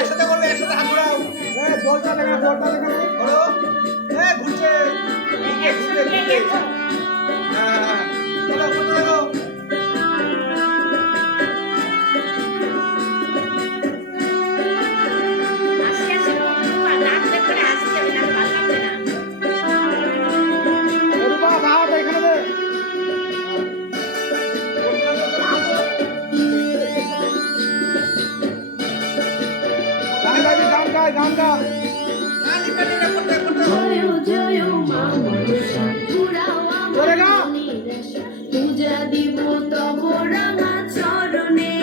একসাথে করবে, একসাথে হাত ঘোরাও। জলটা দেখে করো। ঘুরছে। ঘুরছে। হ্যাঁ। চলো, করতে থাকো। গান গা জয় জয় মা মনসা পুরাও আমার মনের আশা পূজা দিব তব রাঙা চরণে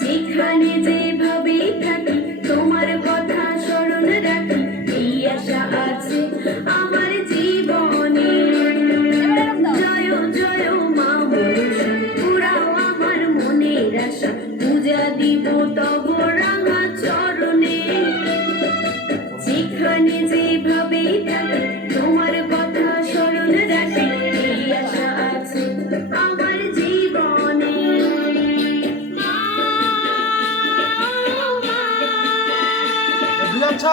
যেখানে যেভাবে থাকি তোমার কথা স্মরণ রাখি এই আশা আছে আমার জীবনে জয় জয় মা মনসা পুরাও আমার মনের আশা পূজা দিব তব রাঙা চরণে যেখানে যেভাবে থাকি তোমার কথা স্মরণ রাখি এই আশা আছে আমার জীবনে আচ্ছা